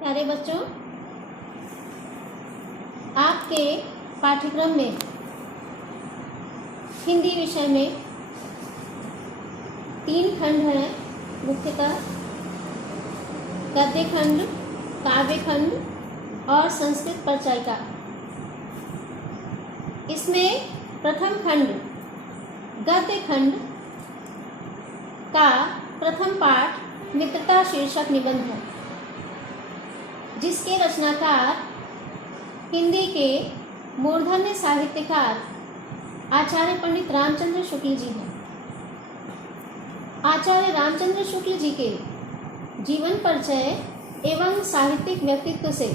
प्यारे बच्चों, आपके पाठ्यक्रम में हिंदी विषय में 3 खंड हैं मुख्यतः, गद्य खंड, काव्य खंड और संस्कृत परिचयिका। इसमें प्रथम खंड गद्य खंड का प्रथम पाठ मित्रता शीर्षक निबंध है, जिसके रचनाकार हिंदी के मूर्धन्य साहित्यकार आचार्य पंडित रामचंद्र शुक्ल जी हैं। आचार्य रामचंद्र शुक्ल जी के जीवन परिचय एवं साहित्यिक व्यक्तित्व से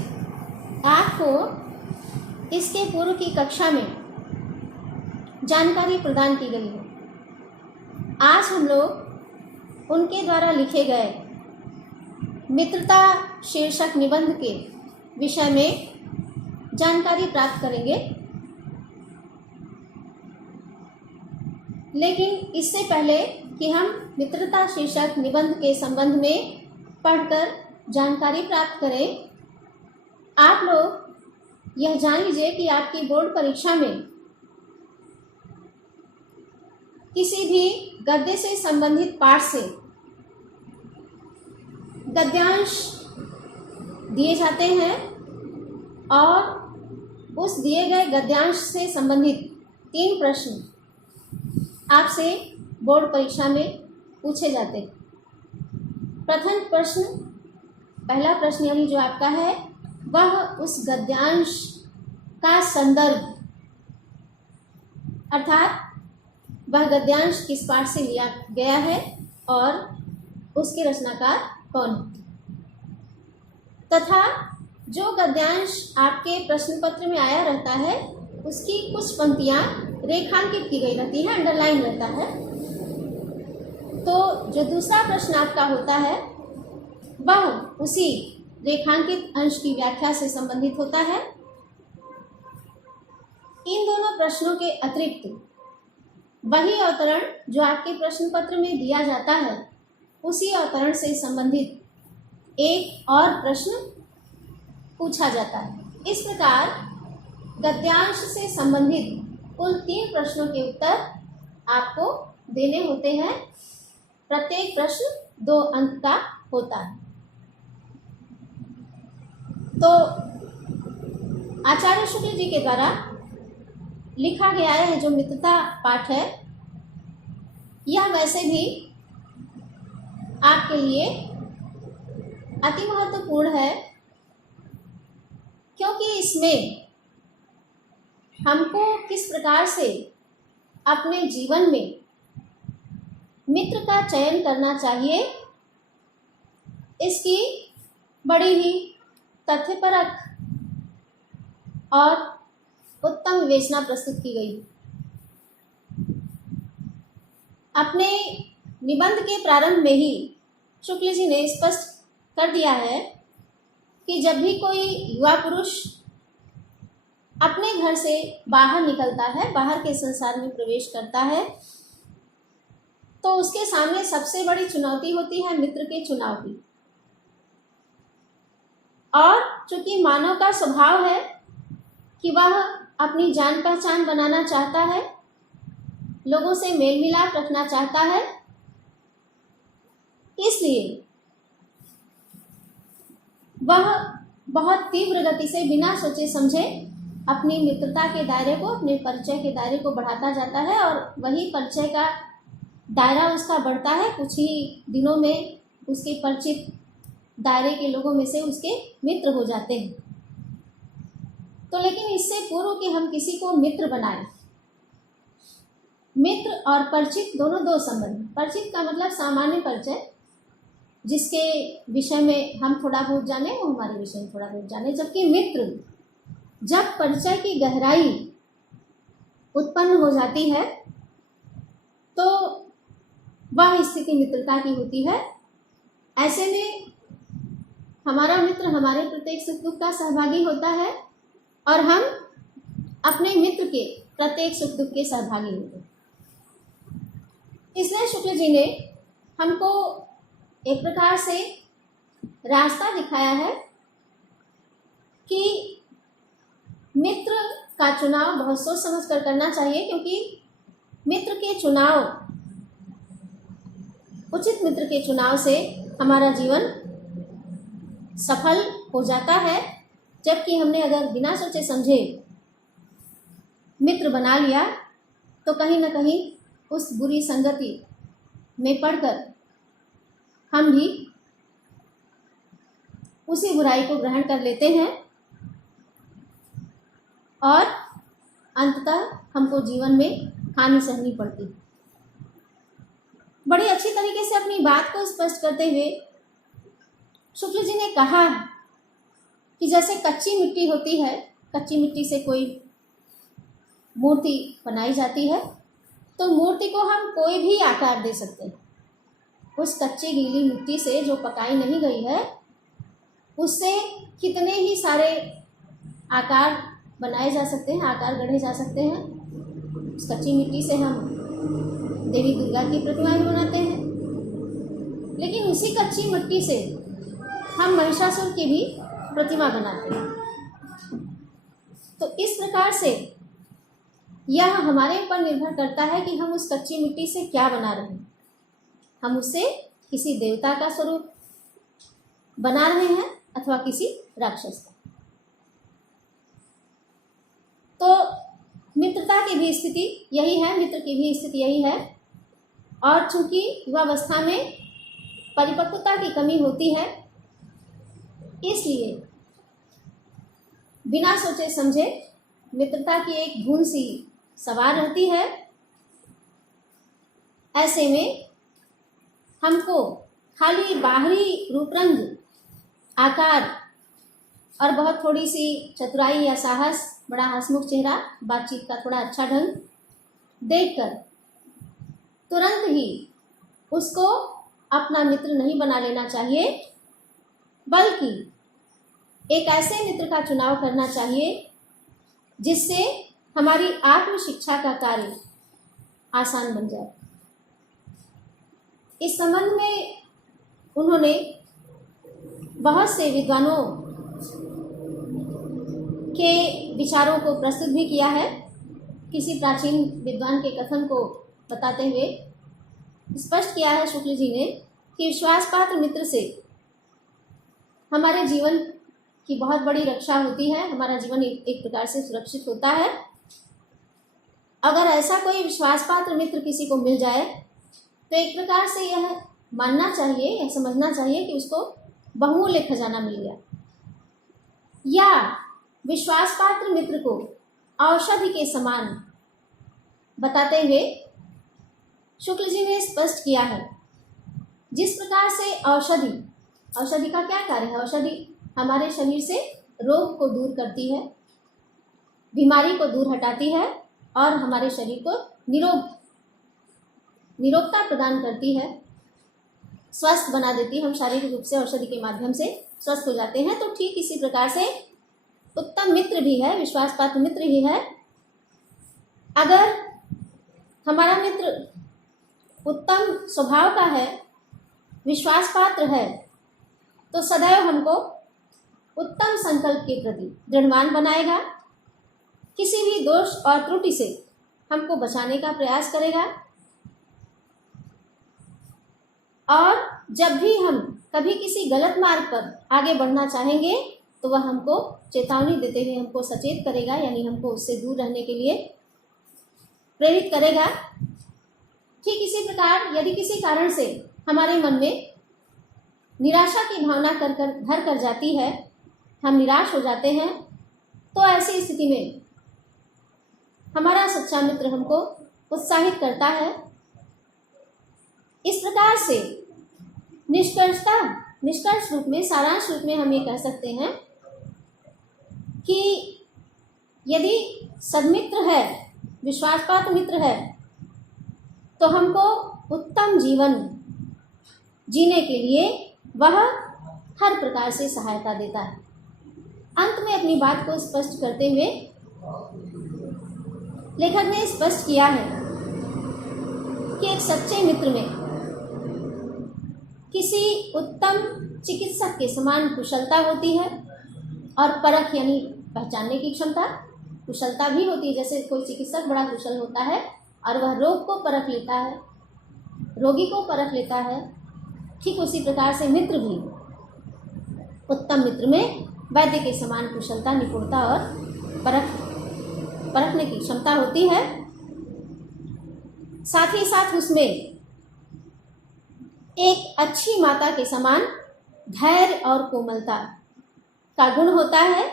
आपको इसके पूर्व की कक्षा में जानकारी प्रदान की गई है। आज हम लोग उनके द्वारा लिखे गए मित्रता शीर्षक निबंध के विषय में जानकारी प्राप्त करेंगे, लेकिन इससे पहले कि हम मित्रता शीर्षक निबंध के संबंध में पढ़कर जानकारी प्राप्त करें, आप लोग यह जान लीजिए कि आपकी बोर्ड परीक्षा में किसी भी गद्य से संबंधित पाठ से गद्यांश दिए जाते हैं और उस दिए गए गद्यांश से संबंधित 3 प्रश्न आपसे बोर्ड परीक्षा में पूछे जाते हैं। प्रथम प्रश्न, पहला प्रश्न यानी जो आपका है वह उस गद्यांश का संदर्भ, अर्थात वह गद्यांश किस पाठ से लिया गया है और उसके रचनाकार कौन है, तथा जो गद्यांश आपके प्रश्न पत्र में आया रहता है उसकी कुछ पंक्तियां रेखांकित की गई रहती है, अंडरलाइन रहता है। तो जो दूसरा प्रश्न आपका होता है वह उसी रेखांकित अंश की व्याख्या से संबंधित होता है। इन दोनों प्रश्नों के अतिरिक्त वही अवतरण जो आपके प्रश्न पत्र में दिया जाता है उसी अवतरण से संबंधित एक और प्रश्न पूछा जाता है। इस प्रकार गद्यांश से संबंधित कुल 3 प्रश्नों के उत्तर आपको देने होते हैं। प्रत्येक प्रश्न 2 अंक का होता है। तो आचार्य शुक्ल जी के द्वारा लिखा गया है जो मित्रता पाठ है, यह वैसे भी आपके लिए अति महत्वपूर्ण है, क्योंकि इसमें हमको किस प्रकार से अपने जीवन में मित्र का चयन करना चाहिए इसकी बड़ी ही तथ्यपरक और उत्तम विवेचना प्रस्तुत की गई। अपने निबंध के प्रारंभ में ही शुक्ल जी ने स्पष्ट कर दिया है कि जब भी कोई युवा पुरुष अपने घर से बाहर निकलता है, बाहर के संसार में प्रवेश करता है, तो उसके सामने सबसे बड़ी चुनौती होती है मित्र के चुनाव की। और चूंकि मानव का स्वभाव है कि वह अपनी जान पहचान बनाना चाहता है, लोगों से मेल मिलाप रखना चाहता है, इसलिए वह बहुत तीव्र गति से बिना सोचे समझे अपनी मित्रता के दायरे को, अपने परिचय के दायरे को बढ़ाता जाता है और वही परिचय का दायरा उसका बढ़ता है। कुछ ही दिनों में उसके परिचित दायरे के लोगों में से उसके मित्र हो जाते हैं। तो लेकिन इससे पूर्व कि हम किसी को मित्र बनाएं, मित्र और परिचित दोनों 2 संबंध। परिचित का मतलब सामान्य परिचय, जिसके विषय में हम थोड़ा बहुत जाने, वो हमारे विषय में थोड़ा बहुत जाने, जबकि मित्र, जब परिचय की गहराई उत्पन्न हो जाती है तो वह स्थिति मित्रता की होती है। ऐसे में हमारा मित्र हमारे प्रत्येक सुख दुख का सहभागी होता है और हम अपने मित्र के प्रत्येक सुख दुख के सहभागी होते हैं। इसलिए शुक्ल जी ने हमको एक प्रकार से रास्ता दिखाया है कि मित्र का चुनाव बहुत सोच समझ कर करना चाहिए, क्योंकि मित्र के चुनाव, उचित मित्र के चुनाव से हमारा जीवन सफल हो जाता है। जबकि हमने अगर बिना सोचे समझे मित्र बना लिया तो कहीं ना कहीं उस बुरी संगति में पड़कर हम भी उसी बुराई को ग्रहण कर लेते हैं और अंततः हमको जीवन में हानि सहनी पड़ती। बड़ी अच्छी तरीके से अपनी बात को स्पष्ट करते हुए शुक्ल जी ने कहा कि जैसे कच्ची मिट्टी होती है, कच्ची मिट्टी से कोई मूर्ति बनाई जाती है तो मूर्ति को हम कोई भी आकार दे सकते हैं। उस कच्ची गीली मिट्टी से जो पकाई नहीं गई है उससे कितने ही सारे आकार बनाए जा सकते हैं, आकार गढ़े जा सकते हैं। उस कच्ची मिट्टी से हम देवी दुर्गा की प्रतिमा भी बनाते हैं, लेकिन उसी कच्ची मिट्टी से हम महिषासुर की भी प्रतिमा बनाते हैं। तो इस प्रकार से यह हमारे ऊपर निर्भर करता है कि हम उस कच्ची मिट्टी से क्या बना रहे हैं। हम उससे किसी देवता का स्वरूप बना रहे हैं अथवा किसी राक्षस का। तो मित्रता की भी स्थिति यही है, मित्र की भी स्थिति यही है। और चूंकि युवावस्था में परिपक्वता की कमी होती है, इसलिए बिना सोचे समझे मित्रता की एक धुन सी सवार रहती है। ऐसे में हमको खाली बाहरी रूपरंग, आकार और बहुत थोड़ी सी चतुराई या साहस, बड़ा हंसमुख चेहरा, बातचीत का थोड़ा अच्छा ढंग देखकर तुरंत ही उसको अपना मित्र नहीं बना लेना चाहिए, बल्कि एक ऐसे मित्र का चुनाव करना चाहिए जिससे हमारी आत्म शिक्षा का कार्य आसान बन जाए। इस संबंध में उन्होंने बहुत से विद्वानों के विचारों को प्रस्तुत भी किया है। किसी प्राचीन विद्वान के कथन को बताते हुए स्पष्ट किया है शुक्ल जी ने कि विश्वासपात्र मित्र से हमारे जीवन की बहुत बड़ी रक्षा होती है, हमारा जीवन एक प्रकार से सुरक्षित होता है। अगर ऐसा कोई विश्वासपात्र मित्र किसी को मिल जाए तो एक प्रकार से यह मानना चाहिए, यह समझना चाहिए कि उसको बहुमूल्य खजाना मिल गया। या विश्वासपात्र मित्र को औषधि के समान बताते हुए शुक्ल जी ने स्पष्ट किया है, जिस प्रकार से औषधि का क्या कार्य है? औषधि हमारे शरीर से रोग को दूर करती है, बीमारी को दूर हटाती है और हमारे शरीर को निरोगता प्रदान करती है, स्वस्थ बना देती है। हम शारीरिक रूप से औषधि के माध्यम से स्वस्थ हो जाते हैं। तो ठीक इसी प्रकार से उत्तम मित्र भी है, विश्वासपात्र मित्र ही है। अगर हमारा मित्र उत्तम स्वभाव का है, विश्वासपात्र है, तो सदैव हमको उत्तम संकल्प के प्रति दृढ़वान बनाएगा, किसी भी दोष और त्रुटि से हमको बचाने का प्रयास करेगा। और जब भी हम कभी किसी गलत मार्ग पर आगे बढ़ना चाहेंगे तो वह हमको चेतावनी देते हुए हमको सचेत करेगा, यानी हमको उससे दूर रहने के लिए प्रेरित करेगा। ठीक इसी प्रकार यदि किसी कारण से हमारे मन में निराशा की भावना घर कर जाती है, हम निराश हो जाते हैं, तो ऐसी स्थिति में हमारा सच्चा मित्र हमको उत्साहित करता है। इस प्रकार से निष्कर्ष रूप में, सारांश रूप में हम ये कह सकते हैं कि यदि सद्मित्र है, विश्वासपात्र मित्र है, तो हमको उत्तम जीवन जीने के लिए वह हर प्रकार से सहायता देता है। अंत में अपनी बात को स्पष्ट करते हुए लेखक ने स्पष्ट किया है कि एक सच्चे मित्र में किसी उत्तम चिकित्सक के समान कुशलता होती है, और परख यानी पहचानने की क्षमता, कुशलता भी होती है। जैसे कोई चिकित्सक बड़ा कुशल होता है और वह रोग को परख लेता है, रोगी को परख लेता है, ठीक उसी प्रकार से मित्र भी उत्तम मित्र में वैद्य के समान कुशलता, निपुणता और परखने की क्षमता होती है। साथ ही साथ उसमें एक अच्छी माता के समान धैर्य और कोमलता का गुण होता है।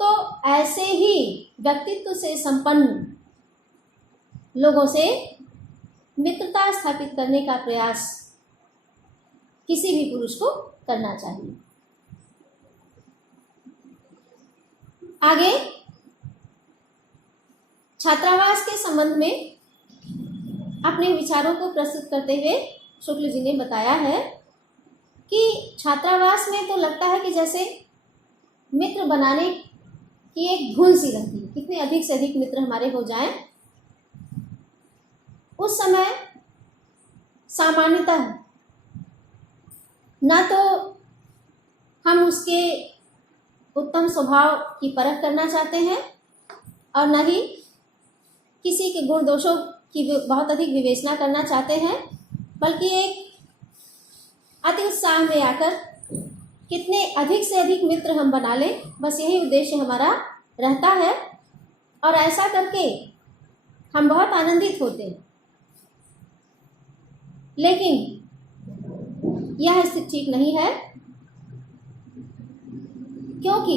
तो ऐसे ही व्यक्तित्व से संपन्न लोगों से मित्रता स्थापित करने का प्रयास किसी भी पुरुष को करना चाहिए। आगे छात्रावास के संबंध में अपने विचारों को प्रस्तुत करते हुए शुक्ल जी ने बताया है कि छात्रावास में तो लगता है कि जैसे मित्र बनाने की एक धुन सी रहती है, कितने अधिक से अधिक मित्र हमारे हो जाएं। उस समय सामान्यतः न तो हम उसके उत्तम स्वभाव की परख करना चाहते हैं और न ही किसी के गुण दोषों की बहुत अधिक विवेचना करना चाहते हैं, बल्कि एक अति उत्साह में आकर कितने अधिक से अधिक मित्र हम बना लें, बस यही उद्देश्य हमारा रहता है। और ऐसा करके हम बहुत आनंदित होते हैं। लेकिन यह स्थिति ठीक नहीं है, क्योंकि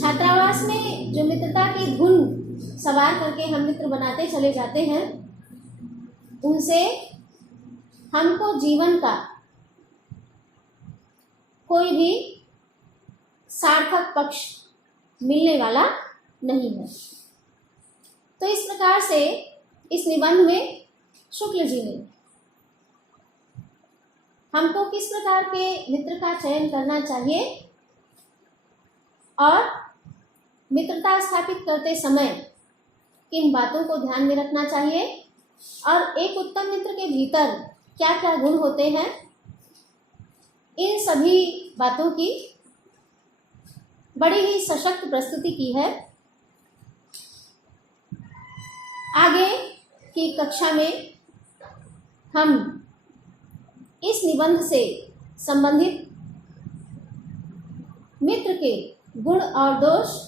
छात्रावास में जो मित्रता की धुन सवार करके हम मित्र बनाते चले जाते हैं, उनसे हमको जीवन का कोई भी सार्थक पक्ष मिलने वाला नहीं है। तो इस प्रकार से इस निबंध में शुक्ल जी ने हमको किस प्रकार के मित्र का चयन करना चाहिए और मित्रता स्थापित करते समय किन बातों को ध्यान में रखना चाहिए और एक उत्तम मित्र के भीतर क्या क्या गुण होते हैं, इन सभी बातों की बड़ी ही सशक्त प्रस्तुति की है। आगे की कक्षा में हम इस निबंध से संबंधित मित्र के गुण और दोष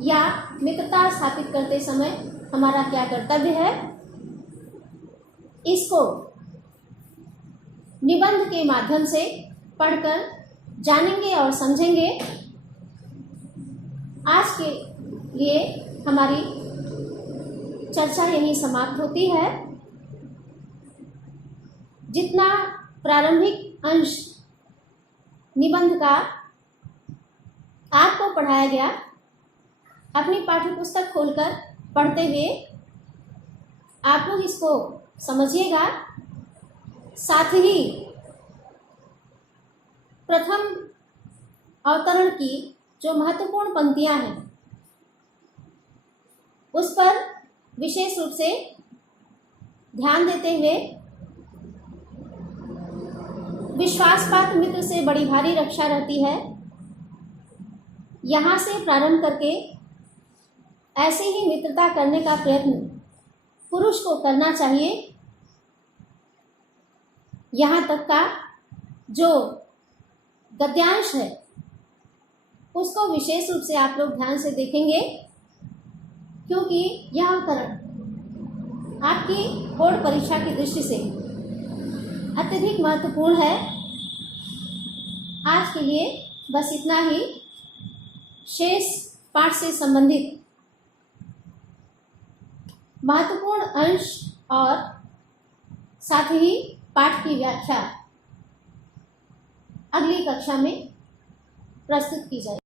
या मित्रता स्थापित करते समय हमारा क्या कर्तव्य है, इसको निबंध के माध्यम से पढ़कर जानेंगे और समझेंगे। आज के लिए हमारी चर्चा यहीं समाप्त होती है। जितना प्रारंभिक अंश निबंध का आपको पढ़ाया गया, अपनी पाठ्यपुस्तक खोलकर पढ़ते हुए आप लोग इसको समझिएगा। साथ ही प्रथम अवतरण की जो महत्वपूर्ण पंक्तियां हैं, उस पर विशेष रूप से ध्यान देते हुए विश्वासपात्र मित्र से बड़ी भारी रक्षा रहती है, यहाँ से प्रारंभ करके ऐसे ही मित्रता करने का प्रयत्न पुरुष को करना चाहिए। यहाँ तक का जो गद्यांश है उसको विशेष रूप से आप लोग ध्यान से देखेंगे, क्योंकि यह अवतरण आपकी बोर्ड परीक्षा की दृष्टि से अत्यधिक महत्वपूर्ण है। आज के लिए बस इतना ही। शेष पाठ से संबंधित महत्वपूर्ण अंश और साथ ही पाठ की व्याख्या अगली कक्षा में प्रस्तुत की जाएगी।